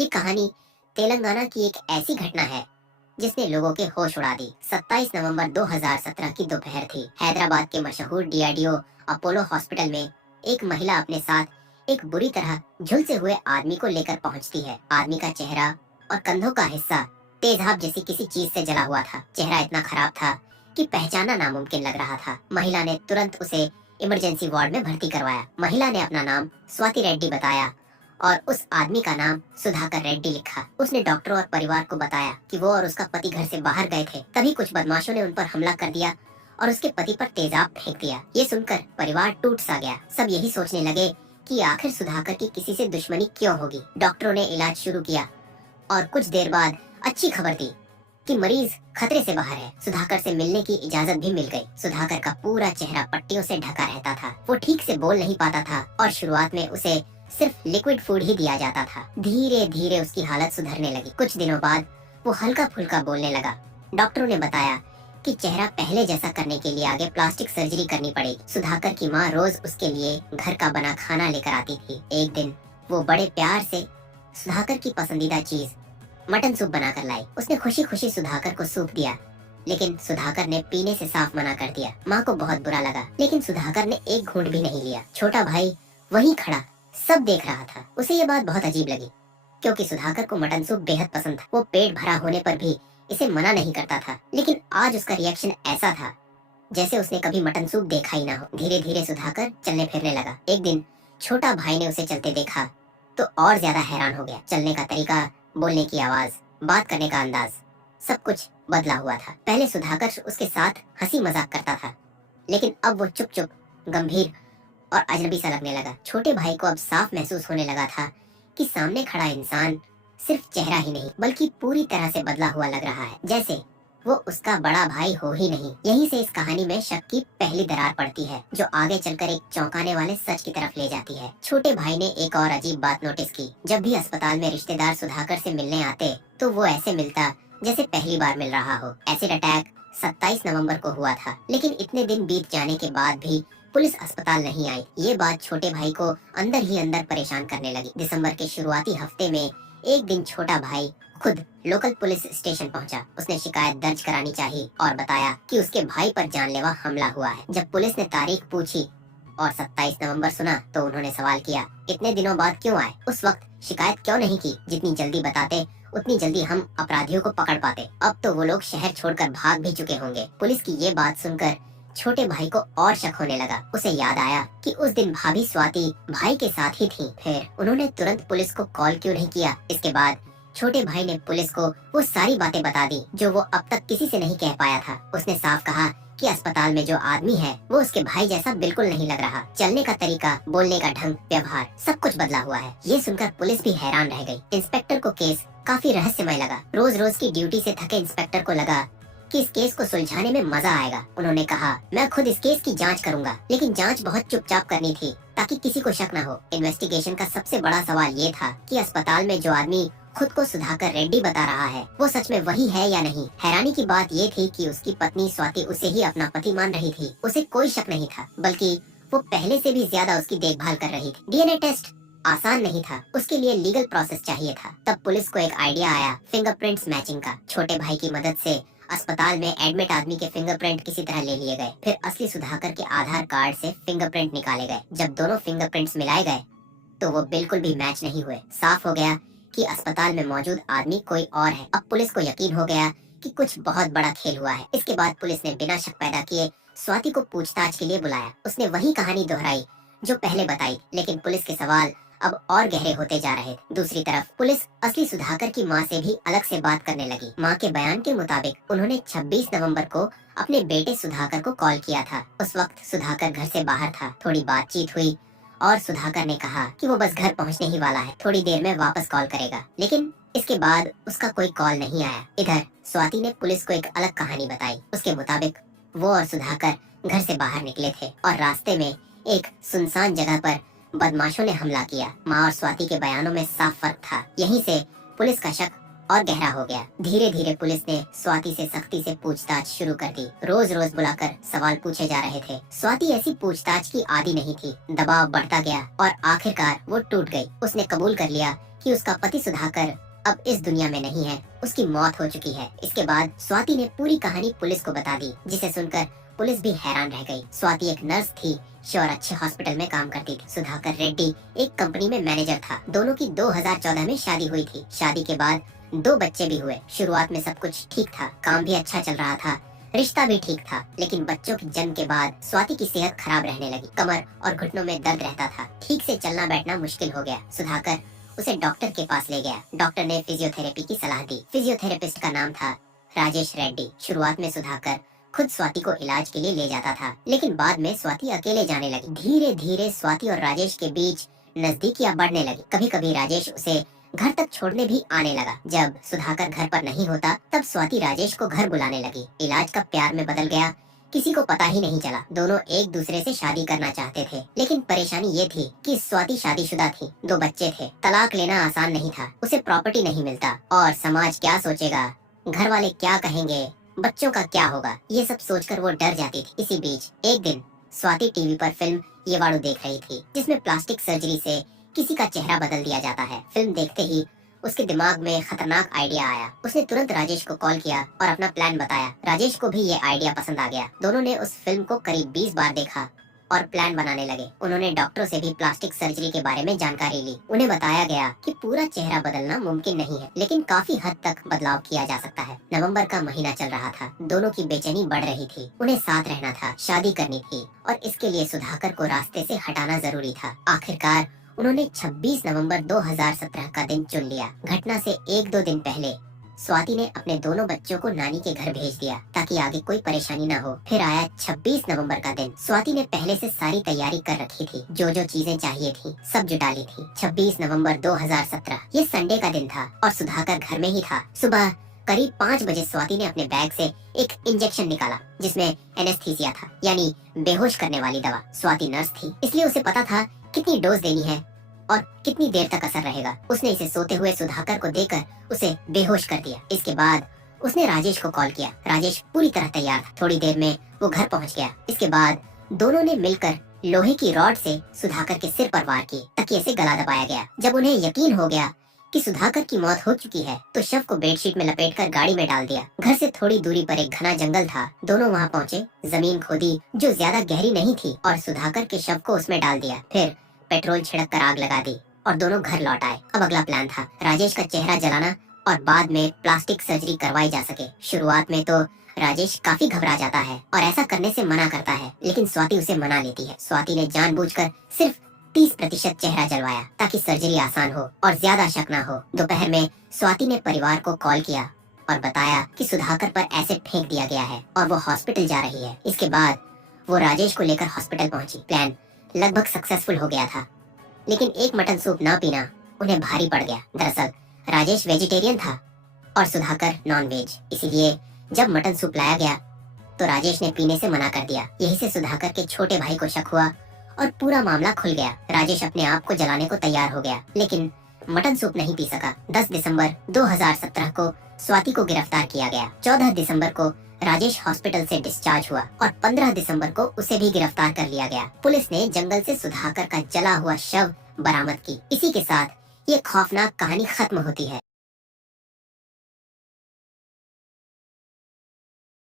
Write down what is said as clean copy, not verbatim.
ये कहानी तेलंगाना की एक ऐसी घटना है जिसने लोगों के होश उड़ा दी। 27 नवंबर 2017 की दोपहर थी। हैदराबाद के मशहूर डीआरडीओ अपोलो हॉस्पिटल में एक महिला अपने साथ एक बुरी तरह झुलसे हुए आदमी को लेकर पहुंचती है। आदमी का चेहरा और कंधों का हिस्सा तेजाब जैसी किसी चीज से जला हुआ था। चेहरा इतना खराब था कि पहचाना नामुमकिन लग रहा था। महिला ने तुरंत उसे इमरजेंसी वार्ड में भर्ती करवाया। महिला ने अपना नाम स्वाति रेड्डी बताया और उस आदमी का नाम सुधाकर रेड्डी लिखा। उसने डॉक्टरों और परिवार को बताया कि वो और उसका पति घर से बाहर गए थे। तभी कुछ बदमाशों ने उन पर हमला कर दिया और उसके पति पर तेजाब फेंक दिया। ये सुनकर परिवार टूट सा गया। सब यही सोचने लगे कि आखिर सुधाकर की किसी से दुश्मनी क्यों होगी। डॉक्टरों ने इलाज शुरू किया और कुछ देर बाद अच्छी खबर दी कि मरीज खतरे से बाहर है। सुधाकर से मिलने की इजाजत भी मिल गई। सुधाकर का पूरा चेहरा पट्टियों से ढका रहता था। वो ठीक से बोल नहीं पाता था और शुरुआत में उसे सिर्फ लिक्विड फूड ही दिया जाता था। धीरे धीरे उसकी हालत सुधरने लगी। कुछ दिनों बाद वो हल्का फुल्का बोलने लगा। डॉक्टरों ने बताया कि चेहरा पहले जैसा करने के लिए आगे प्लास्टिक सर्जरी करनी पड़ेगी। सुधाकर की माँ रोज उसके लिए घर का बना खाना लेकर आती थी। एक दिन वो बड़े प्यार से सुधाकर की पसंदीदा चीज मटन सूप बनाकर लाई। उसने खुशी खुशी सुधाकर को सूप दिया, लेकिन सुधाकर ने पीने से साफ मना कर दिया। माँ को बहुत बुरा लगा, लेकिन सुधाकर ने एक घूंट भी नहीं लिया। छोटा भाई वहीं खड़ा सब देख रहा था। उसे ये बात बहुत अजीब लगी, क्योंकि सुधाकर को मटन सूप बेहद पसंद था। वो पेट भरा होने पर भी इसे मना नहीं करता था, लेकिन आज उसका रिएक्शन ऐसा था जैसे उसने कभी मटन सूप देखा ही ना हो। धीरे धीरे सुधाकर चलने फिरने लगा। एक दिन छोटा भाई ने उसे चलते देखा तो और ज्यादा हैरान हो गया। चलने का तरीका, बोलने की आवाज, बात करने का अंदाज, सब कुछ बदला हुआ था। पहले सुधाकर उसके साथ हंसी मजाक करता था, लेकिन अब वो चुप चुप, गंभीर और अजनबी सा लगने लगा। छोटे भाई को अब साफ महसूस होने लगा था कि सामने खड़ा इंसान सिर्फ चेहरा ही नहीं बल्कि पूरी तरह से बदला हुआ लग रहा है, जैसे वो उसका बड़ा भाई हो ही नहीं। यहीं से इस कहानी में शक की पहली दरार पड़ती है, जो आगे चलकर एक चौंकाने वाले सच की तरफ ले जाती है। छोटे भाई ने एक और अजीब बात नोटिस की। जब भी अस्पताल में रिश्तेदार सुधाकर से मिलने आते तो वो ऐसे मिलता जैसे पहली बार मिल रहा हो। एसिड अटैक 27 नवंबर को हुआ था, लेकिन इतने दिन बीत जाने के बाद भी पुलिस अस्पताल नहीं आई। ये बात छोटे भाई को अंदर ही अंदर परेशान करने लगी। दिसंबर के शुरुआती हफ्ते में एक दिन छोटा भाई खुद लोकल पुलिस स्टेशन पहुंचा। उसने शिकायत दर्ज करानी चाहिए और बताया कि उसके भाई पर जानलेवा हमला हुआ है। जब पुलिस ने तारीख पूछी और 27 नवंबर सुना तो उन्होंने सवाल किया, इतने दिनों बाद क्यों आए? उस वक्त शिकायत क्यों नहीं की? जितनी जल्दी बताते उतनी जल्दी हम अपराधियों को पकड़ पाते। अब तो वो लोग शहर छोड़कर भाग भी चुके होंगे। पुलिस की ये बात सुनकर छोटे भाई को और शक होने लगा। उसे याद आया कि उस दिन भाभी स्वाति भाई के साथ ही थी। फिर उन्होंने तुरंत पुलिस को कॉल क्यों नहीं किया? इसके बाद छोटे भाई ने पुलिस को वो सारी बातें बता दी जो वो अब तक किसी से नहीं कह पाया था। उसने साफ कहा कि अस्पताल में जो आदमी है वो उसके भाई जैसा बिल्कुल नहीं लग रहा। चलने का तरीका, बोलने का ढंग, व्यवहार, सब कुछ बदला हुआ है। ये सुनकर पुलिस भी हैरान रह गई। इंस्पेक्टर को केस काफी रहस्यमय लगा। रोज रोज की ड्यूटी से थके इंस्पेक्टर को लगा कि इस केस को सुलझाने में मजा आएगा। उन्होंने कहा, मैं खुद इस केस की जांच करूंगा, लेकिन जांच बहुत चुपचाप करनी थी ताकि किसी को शक न हो। इन्वेस्टिगेशन का सबसे बड़ा सवाल ये था कि अस्पताल में जो आदमी खुद को सुधाकर रेड्डी बता रहा है वो सच में वही है या नहीं। हैरानी की बात ये थी कि उसकी पत्नी स्वाति उसे ही अपना पति मान रही थी। उसे कोई शक नहीं था, बल्कि वो पहले से भी ज्यादा उसकी देखभाल कर रही थी। डीएनए टेस्ट आसान नहीं था, उसके लिए लीगल प्रोसेस चाहिए था। तब पुलिस को एक आइडिया आया फिंगरप्रिंट्स मैचिंग का। छोटे भाई की मदद से अस्पताल में एडमिट आदमी के फिंगरप्रिंट किसी तरह ले लिए गए। फिर असली सुधाकर के आधार कार्ड से फिंगरप्रिंट निकाले गए। जब दोनों फिंगरप्रिंट्स मिलाए गए तो वो बिल्कुल भी मैच नहीं हुए। साफ हो गया कि अस्पताल में मौजूद आदमी कोई और है। अब पुलिस को यकीन हो गया कि कुछ बहुत बड़ा खेल हुआ है। इसके बाद पुलिस ने बिना शक पैदा किए स्वाति को पूछताछ के लिए बुलाया। उसने वही कहानी दोहराई जो पहले बताई, लेकिन पुलिस के सवाल अब और गहरे होते जा रहे थे। दूसरी तरफ पुलिस असली सुधाकर की मां से भी अलग से बात करने लगी। मां के बयान के मुताबिक उन्होंने 26 नवंबर को अपने बेटे सुधाकर को कॉल किया था। उस वक्त सुधाकर घर से बाहर था। थोड़ी बातचीत हुई और सुधाकर ने कहा कि वो बस घर पहुंचने ही वाला है, थोड़ी देर में वापस कॉल करेगा। लेकिन इसके बाद उसका कोई कॉल नहीं आया। इधर स्वाति ने पुलिस को एक अलग कहानी बताई। उसके मुताबिक वो और सुधाकर घर से बाहर निकले थे और रास्ते में एक सुनसान जगह पर बदमाशों ने हमला किया। माँ और स्वाति के बयानों में साफ फर्क था। यहीं से पुलिस का शक और गहरा हो गया। धीरे धीरे पुलिस ने स्वाति से सख्ती से पूछताछ शुरू कर दी। रोज रोज बुलाकर सवाल पूछे जा रहे थे। स्वाति ऐसी पूछताछ की आदी नहीं थी। दबाव बढ़ता गया और आखिरकार वो टूट गई। उसने कबूल कर लिया कि उसका पति सुधाकर अब इस दुनिया में नहीं है, उसकी मौत हो चुकी है। इसके बाद स्वाति ने पूरी कहानी पुलिस को बता दी, जिसे सुनकर पुलिस भी हैरान रह गई। स्वाति एक नर्स थी जो और अच्छे हॉस्पिटल में काम करती थी। सुधाकर रेड्डी एक कंपनी में मैनेजर था। दोनों की 2014 में शादी हुई थी। शादी के बाद 2 बच्चे भी हुए। शुरुआत में सब कुछ ठीक था, काम भी अच्छा चल रहा था, रिश्ता भी ठीक था, लेकिन बच्चों के जन्म के बाद स्वाति की सेहत खराब रहने लगी। कमर और घुटनों में दर्द रहता था, ठीक से चलना बैठना मुश्किल हो गया। सुधाकर उसे डॉक्टर के पास ले गया। डॉक्टर ने फिजियोथेरेपी की सलाह दी। फिजियोथेरेपिस्ट का नाम था राजेश रेड्डी। शुरुआत में सुधाकर खुद स्वाति को इलाज के लिए ले जाता था, लेकिन बाद में स्वाति अकेले जाने लगी। धीरे धीरे स्वाति और राजेश के बीच नजदीकियां बढ़ने लगी। कभी कभी राजेश उसे घर तक छोड़ने भी आने लगा। जब सुधाकर घर पर नहीं होता, तब स्वाति राजेश को घर बुलाने लगी। इलाज का प्यार में बदल गया। किसी को पता ही नहीं चला। दोनों एक दूसरे से शादी करना चाहते थे, लेकिन परेशानी ये थी कि स्वाति शादीशुदा थी, 2 बच्चे थे। तलाक लेना आसान नहीं था। उसे प्रॉपर्टी नहीं मिलता और समाज क्या सोचेगा, घर वाले क्या कहेंगे, बच्चों का क्या होगा, ये सब सोचकर वो डर जाती थी। इसी बीच एक दिन स्वाति टीवी पर फिल्म ये वाड़ू देख रही थी, जिसमें प्लास्टिक सर्जरी से किसी का चेहरा बदल दिया जाता है। फिल्म देखते ही उसके दिमाग में खतरनाक आइडिया आया। उसने तुरंत राजेश को कॉल किया और अपना प्लान बताया। राजेश को भी ये आइडिया पसंद आ गया। दोनों ने उस फिल्म को करीब 20 बार देखा और प्लान बनाने लगे। उन्होंने डॉक्टरों से भी प्लास्टिक सर्जरी के बारे में जानकारी ली। उन्हें बताया गया कि पूरा चेहरा बदलना मुमकिन नहीं है, लेकिन काफी हद तक बदलाव किया जा सकता है। नवंबर का महीना चल रहा था। दोनों की बेचैनी बढ़ रही थी। उन्हें साथ रहना था, शादी करनी थी और इसके लिए सुधाकर को रास्ते से हटाना जरूरी था। आखिरकार उन्होंने 26 नवंबर 2017 का दिन चुन लिया। घटना से 1-2 दिन पहले स्वाति ने अपने दोनों बच्चों को नानी के घर भेज दिया ताकि आगे कोई परेशानी न हो। फिर आया 26 नवंबर का दिन। स्वाति ने पहले से सारी तैयारी कर रखी थी। जो जो चीजें चाहिए थी सब जुटा ली थी। 26 नवंबर 2017 ये संडे का दिन था और सुधाकर घर में ही था। सुबह करीब 5 बजे स्वाति ने अपने बैग से एक इंजेक्शन निकाला, जिसमें एनेस्थीसिया था, यानी बेहोश करने वाली दवा। स्वाति नर्स थी, इसलिए उसे पता था कितनी डोज देनी है और कितनी देर तक असर रहेगा। उसने इसे सोते हुए सुधाकर को देकर उसे बेहोश कर दिया। इसके बाद उसने राजेश को कॉल किया। राजेश पूरी तरह तैयार था। थोड़ी देर में वो घर पहुंच गया। इसके बाद दोनों ने मिलकर लोहे की रॉड से सुधाकर के सिर पर वार की। तकिए से गला दबाया गया। जब उन्हें यकीन हो गया कि सुधाकर की मौत हो चुकी है, तो शव को बेडशीट में लपेटकर गाड़ी में डाल दिया। घर से थोड़ी दूरी पर एक घना जंगल था। दोनों वहाँ पहुँचे, जमीन खोदी जो ज्यादा गहरी नहीं थी और सुधाकर के शव को उसमें डाल दिया। फिर पेट्रोल छिड़क कर आग लगा दी और दोनों घर लौट आए। अब अगला प्लान था राजेश का चेहरा जलाना और बाद में प्लास्टिक सर्जरी करवाई जा सके। शुरुआत में तो राजेश काफी घबरा जाता है और ऐसा करने से मना करता है, लेकिन स्वाति उसे मना लेती है। स्वाति ने जानबूझकर सिर्फ 30% चेहरा जलवाया ताकि सर्जरी आसान हो और ज्यादा शक न हो। दोपहर में स्वाति ने परिवार को कॉल किया और बताया कि सुधाकर पर एसिड फेंक दिया गया है और वो हॉस्पिटल जा रही है। इसके बाद वो राजेश को लेकर हॉस्पिटल पहुंची। प्लान लगभग सक्सेसफुल हो गया था, लेकिन एक मटन सूप ना पीना उन्हें भारी पड़ गया। दरअसल राजेश वेजिटेरियन था और सुधाकर नॉन वेज, इसीलिए जब मटन सूप लाया गया तो राजेश ने पीने से मना कर दिया। यही से सुधाकर के छोटे भाई को शक हुआ और पूरा मामला खुल गया। राजेश अपने आप को जलाने को तैयार हो गया, लेकिन मटन सूप नहीं पी सका। 10 दिसंबर 2017 को स्वाति को गिरफ्तार किया गया। 14 दिसंबर को राजेश हॉस्पिटल से डिस्चार्ज हुआ और 15 दिसंबर को उसे भी गिरफ्तार कर लिया गया। पुलिस ने जंगल से सुधाकर का जला हुआ शव बरामद की। इसी के साथ ये खौफनाक कहानी खत्म होती है।